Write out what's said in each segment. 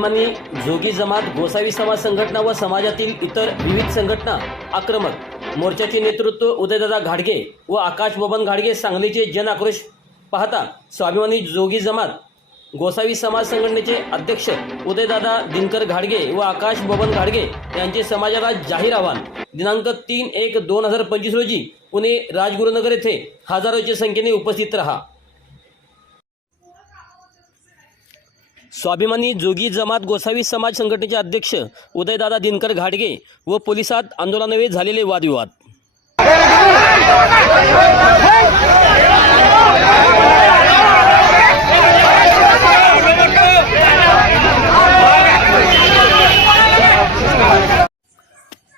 स्वाभिमानी जोगी जमात गोसावी समाज संघटना व समाजातील इतर विविध संघटना आक्रमक. मोर्चाचे नेतृत्व उदयदादा घाडगे व आकाश बबन घाडगे सांगलीचे जन आक्रोश पाहता स्वाभिमानी जोगी जमात गोसावी समाज संघटनेचे अध्यक्ष उदयदादा दिनकर घाडगे व आकाश बबन घाडगे यांचे समाजाला जाहीर आव्हान. दिनांक तीन एक दोन हजार पंचवीस रोजी पुणे राजगुरुनगर येथे हजारोच्या संख्येने उपस्थित रहा. स्वाभिमानी जोगी जमात गोसावी समाज संघटनेचे अध्यक्ष उदयदादा दिनकर घाडगे व पोलिसात आंदोलनावेळी झालेले वादविवाद.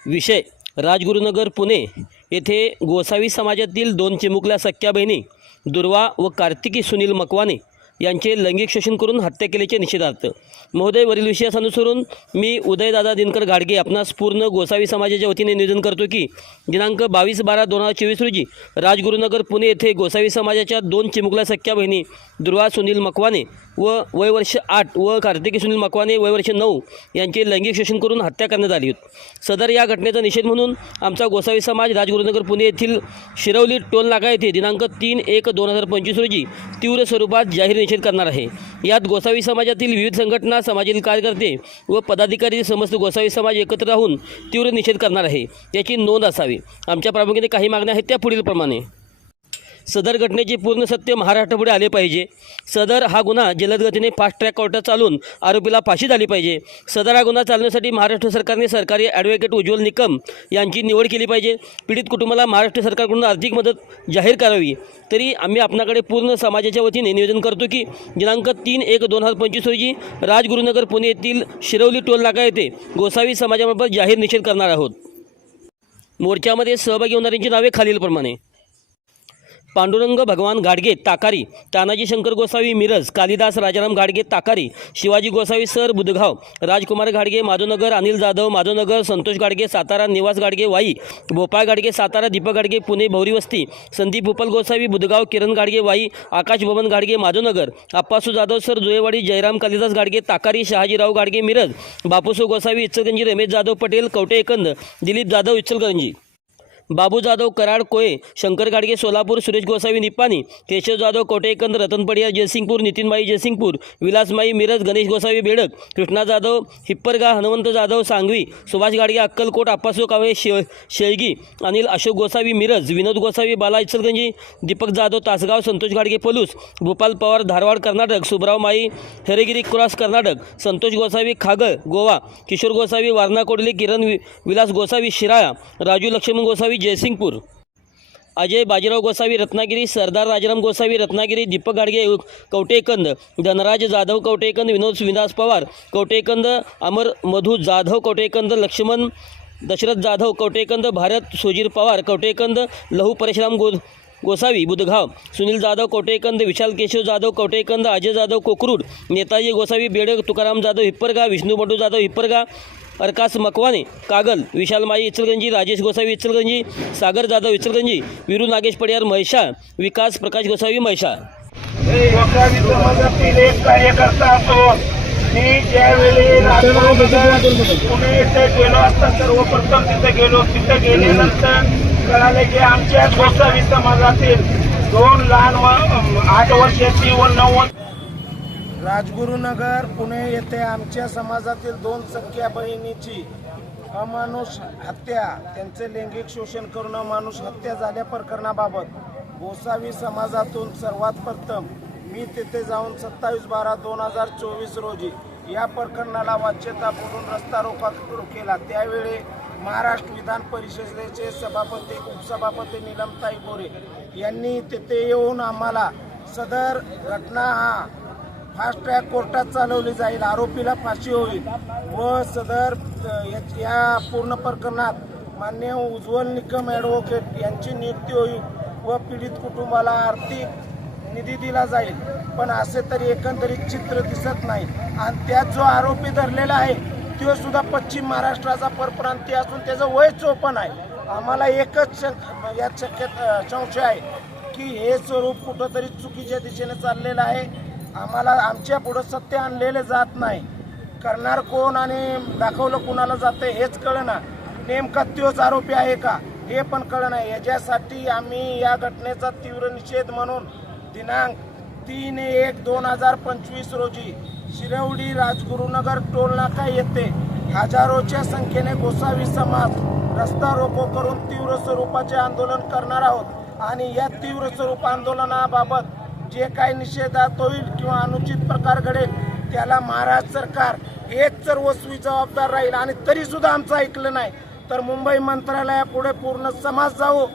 विषय राजगुरुनगर पुणे येथे गोसावी समाजातील दोन चिमुकल्या सख्या बहिणी दुर्वा व कार्तिकी सुनील मकवाने यांचे लैंगिक शोषण करून हत्या केल्याचे निषेधार्थ. महोदय वरील विषयास अनुसरून मी उदयदादा दिनकर गाडगे आपणास पूर्ण गोसावी समाजाच्या वतीने निवेदन करतो की दिनांक बावीस बारा दोन हजार चोवीस रोजी राजगुरुनगर पुणे येथे गोसावी समाजाच्या दोन चिमुकल्या सख्या बहिणी दुर्वा सुनील मकवाने व वय वर्ष आठ व कार्तिकी सुनील मकवाने वय वर्ष नऊ यांचे लैंगिक शोषण करून हत्या करण्यात आली होती. सदर या घटनेचा निषेध म्हणून आमचा गोसावी समाज राजगुरुनगर पुणे येथील शिरवली टोल नाका येथे दिनांक तीन एक दोन हजार पंचवीस रोजी तीव्र स्वरूपात जाहीर निषेध करणार आहे. यात गोसावी समाजातील विविध संघटना समाजातील कार्यकर्ते व पदाधिकारी समस्त गोसावी समाज एकत्र राहून तीव्र निषेध करणार आहे. याची नोंद असावी. आमच्या प्रामुख्याने काही मागण्या आहेत त्या पुढीलप्रमाणे. सदर घटनेचे पूर्ण सत्य महाराष्ट्रापुढे आले पाहिजे. सदर हा गुन्हा जलदगतीने फास्ट ट्रॅक कोर्टात चालून आरोपीला फाशी झाली पाहिजे. सदर हा गुन्हा चालवण्यासाठी महाराष्ट्र सरकारने सरकारी ॲडव्होकेट उज्ज्वल निकम यांची निवड केली पाहिजे. पीडित कुटुंबाला महाराष्ट्र सरकारकडून आर्थिक मदत जाहीर करावी. तरी आम्ही आपणाकडे पूर्ण समाजाच्या वतीने निवेदन करतो की दिनांक तीन एक दोन हजार पंचवीस रोजी राजगुरुनगर पुणे येथील शिरवली टोल नाका येथे गोसावी समाजामार्फत जाहीर निषेध करणार आहोत. मोर्चामध्ये सहभागी होणाऱ्यांची नावे खालीलप्रमाणे. पांडुरंग भगवान गाडगे ताकारी तानाजी शंकर गोसावी मिरज कालिदास राजाराम गाडगे ताकारी शिवाजी गोसावी सर बुधगाव राजकुमार गाडगे माधवनगर अनिल जाधव माधवनगर संतोष गाडगे सातारा निवास गाडगे वाई भोपाळ गाडगे सातारा दीपक गाडगे पुणे भौरीवस्ती संदीप भूपाल गोसावी बुधगाव किरण गाडगे वाई आकाश भवन गाडगे माधवनगर आप्पासू जाधव सर जुळेवाडी जयराम कालिदास गाडगे ताकारी शहाजीराव गाडगे मिरज बापूसू गोसावी इचलगंजी रमेश जाधव पटेल कवटे एकंद दिलीप जाधव इचलगंजी बाबू जाधव कराड कोळे शंकर गाडगे सोलापूर सुरेश गोसावी निप्पाणी केशव जाधव कोटेकंद रतनपडिया जयसिंगपूर नितीनबाई जयसिंगपूर विलासमाई मिरज गणेश गोसावी बेडक कृष्णा जाधव हिप्परगा हनुमंत जाधव सांगवी सुभाष गाडगे अक्कलकोट अप्पासो कावळे शे शेळगी अनिल अशोक गोसावी मिरज विनोद गोसावी बाला इचलगंजी दीपक जाधव तासगाव संतोष गाडगे पलूस भूपाल पवार धारवाड कर्नाटक सुब्राव माई हेरेगिरी क्रॉस कर्नाटक संतोष गोसावी खागळ गोवा किशोर गोसावी वारणा कोडले किरण विलास गोसावी शिराळा राजू लक्ष्मण गोसावी जयसिंगपूर. अजय बाजीराव गोसावी रत्नागिरी सरदार राजाराम गोसावी रत्नागिरी दीपक गाडगे कवटेकंद धनराज जाधव कवटेकंद विनोद विनास पवार कवटेकंद अमर मधू जाधव कवटेकंद लक्ष्मण दशरथ जाधव कवटेकंद भारत सुजीर पवार कवटेकंद लहू परशुराम गो गोसावी बुधगाव सुनील जाधव कवटेकंद विशाल केशव जाधव कवटेकंद अजय जाधव कोकरूड नेताजी गोसावी बेडक तुकाराम जाधव हिप्परगा विष्णू बंडू जाधव हिप्परगा अरकास मकवाने कागल विशाल माई इचलगंजी राजेश गोसावी इचलगंजी सागर जाधव इचलगंजी विरू नागेश पडियार महिषा विकास प्रकाश गोसावी महिषा. समाजातील एक कार्यकर्ता मी ज्यावेळी पुणे येथे गेलो असता सर्वप्रथम तिथे गेलो. तिथे गेल्यानंतर कळाले की आमच्या गोसावी समाजातील दोन लहान व आठ वर्षाची व नऊ वर्ष- राजगुरुनगर पुणे येथे आमच्या समाजातील दोन सख्या बहिणीची अमानुष हत्या त्यांचे लैंगिक शोषण करून अमानुष हत्या झाल्या प्रकरणाबाबत गोसावी समाजातून सर्वात प्रथम मी तेथे जाऊन सत्तावीस बारा दोन हजार चोवीस रोजी या प्रकरणाला वाच्यता बोलून रस्ता रोका केला. त्यावेळी महाराष्ट्र विधान परिषदेचे सभापती उपसभापती निलमताई गोरे यांनी तेथे येऊन आम्हाला सदर घटना हा फास्ट ट्रॅक कोर्टात चालवली जाईल आरोपीला फाशी होईल. व सदर या- या पूर्ण प्रकरणात मान्य उज्ज्वल निकम ॲडव्होकेट यांची नियुक्ती होईल व पीडित कुटुंबाला आर्थिक निधी दिला जाईल. पण असे तरी एकंदरीत चित्र दिसत नाही. आणि त्यात जो आरोपी धरलेला आहे तो सुद्धा पश्चिम महाराष्ट्राचा परप्रांतीय असून त्याचं वय चोपण आहे. आम्हाला एकच यात शक्यत संशय आहे की हे स्वरूप कुठंतरी चुकीच्या दिशेने चाललेलं आहे. आम्हाला आमच्या पुढं सत्य आणलेले जात नाही. करणार कोण आणि दाखवलं कुणाला जातं हेच कळना नेमका त्योच आरोपी आहे का? हे पण कळना याच्यासाठी आम्ही या घटनेचा तीव्र निषेध म्हणून दिनांक तीन एक दोन हजार पंचवीस रोजी शिरवडी राजगुरुनगर टोलनाका येथे हजारोच्या संख्येने गोसावी समाज रस्ता रोको करून तीव्र स्वरूपाचे आंदोलन करणार आहोत. आणि या तीव्र स्वरूप आंदोलनाबाबत जे काही निषेधात होईल किंवा अनुचित प्रकार घडेल त्याला महाराष्ट्र सरकार हेच सर्वस्वी जबाबदार राहील. आणि तरी सुद्धा आमचं ऐकलं नाही. तर मुंबई मंत्रालयापुढे पूर्ण समाज जावो.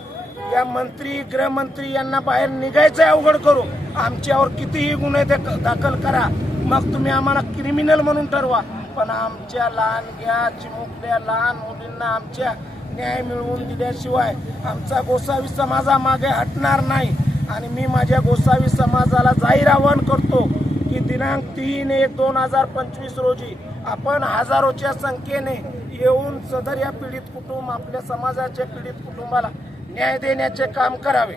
या मंत्री गृहमंत्री यांना बाहेर निघायचं अवघड करू आमच्यावर कितीही गुन्हे दाखल करा. मग तुम्ही आम्हाला क्रिमिनल म्हणून ठरवा. पण आमच्या लहानग्या चिमुकल्या लहान मुलींना आमच्या न्याय मिळवून दिल्याशिवाय आमचा गोसावी समाजामागे हटणार नाही. आणि मी माझ्या गोसावी समाजाला जाहीर आवाहन करतो की दिनांक तीन एक दोन हजार पंचवीस रोजी आपण हजारोच्या संख्येने येऊन सदर या पीडित कुटुंब आपल्या समाजाच्या पीडित कुटुंबाला न्याय देण्याचे काम करावे.